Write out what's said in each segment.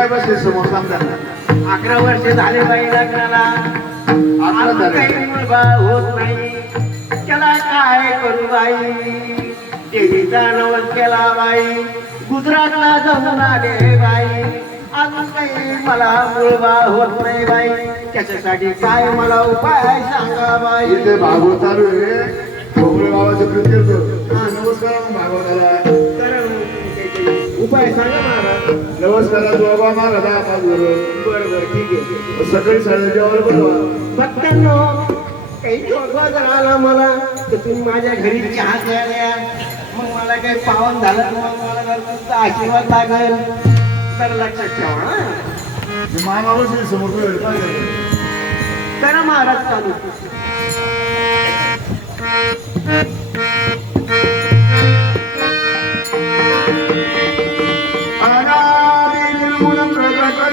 काय बसले समोर सांगता अकरा वर्ष झाले बाई लग्नाला. अजून. काही मुलगा होत नाही. त्याला काय करू बाई? देवीचा नवस केला बाई. गुजरातला जाऊन आले बाई. अजून काही मला मुलगा होत नाही बाई. त्याच्यासाठी काय मला उपाय सांगा बाई? भागवत चालू आहे भागवताला. उपाय सांगा मला नमस्कार बाबा पाच बरोबर बरं बरं ठीक आहे सकाळी साडे जेवायला बोलवा. भक्तांनो काही जोडवा जर आला मला तर तुम्ही माझ्या घरी चहा द्यायला मग मला काही पावन झालं तर मग मला जर तुमचा आशीर्वाद लागेल. तर लक्षात ठेवा मामा बसले समोर? करा महाराज चालू.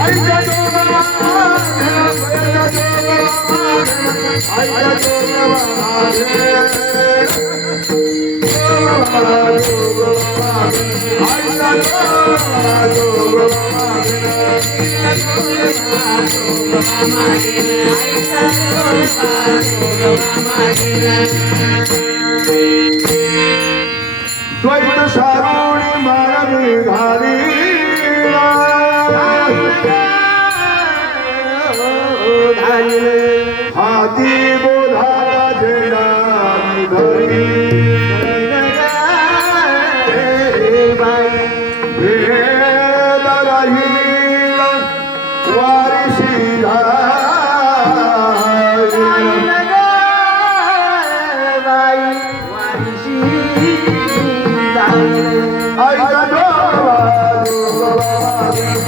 आईचा जोगमा দ্বৈত সারণী মারবি ধারী হাতি বোধা জেলা ধরি। What?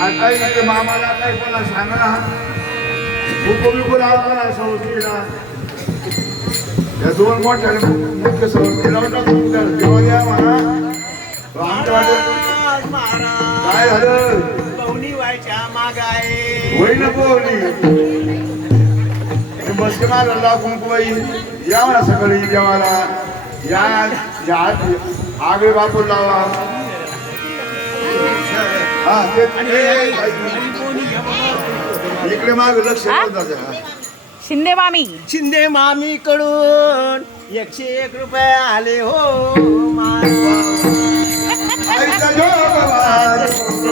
आता इथे मामाला काय कोणा सांगा उपविकून आला संस्थेला या दोन मोठ्या मुख्य संस्थेला तेव्हा द्या काय झालं पवनी व्हायच्या माग आहे होई नको मस्के मारला कुंकुबाई या म्हणा सकाळी जेवायला. या या आगळे बापूर लावा. हा ते इकडे माग लक्ष. शिंदे मामी. शिंदे मामी कडून एकशे एक रुपये आले हो मामा.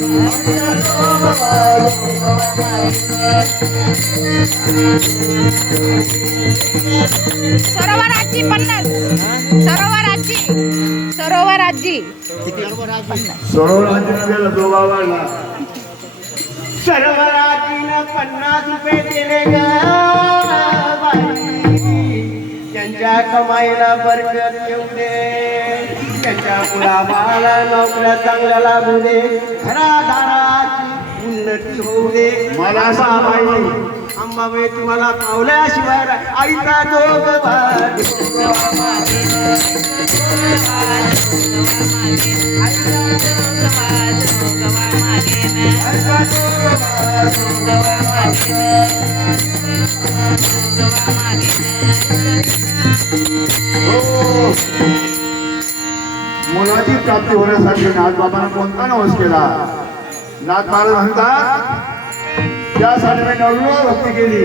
सरोवर आजी पन्नास. सरोवर आजी सरोवर आजी सरोवर हातीनं गेला तो बाबाला पन्नास रुपये दिले ग त्यांच्या कमाईला बरकत येऊ दे. त्यांच्या मुलाबाळाला नोकऱ्या चांगल्या लागू दे. घरादाराची उन्नती होऊ दे. मला अंबाबाई अंबाबाई तुम्हाला पावल्याशिवाय आईचा हो. मुलाची प्राप्ती होण्यासाठी नाथबाबांना कोणता नवस केला? नाथ महाराज म्हणतात त्यासाठी मी नववीवर भक्ती केली.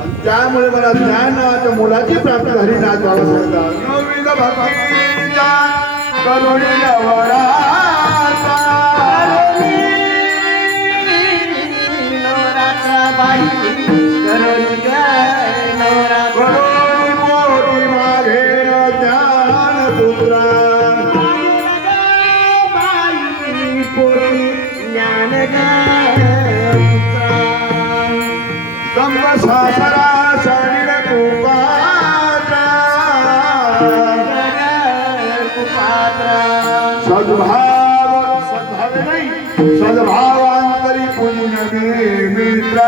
आणि त्यामुळे मला ज्ञान नावाच्या मुलाची प्राप्ती झाली नाथ बाबा सांगतात नववीला भक्ती करुणी सद्भाव सद्भाव नाही सद्भावांतरी पुण्य मित्र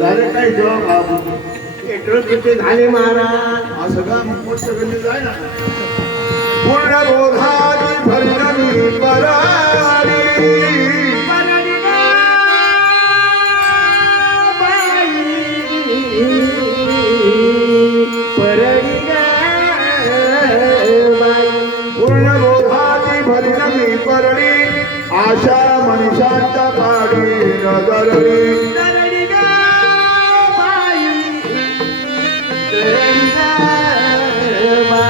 झाले काही बाबू कुठे झाले महाराज. हा सगळा मुकुट सगळं जाय ना. पूर्ण बोधाची भरणी परारी. आशा मनीषांच्या पाडी नगरणी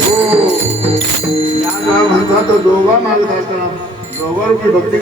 हो या म्हणतात दोघा मागत असताना दोघांची भक्ती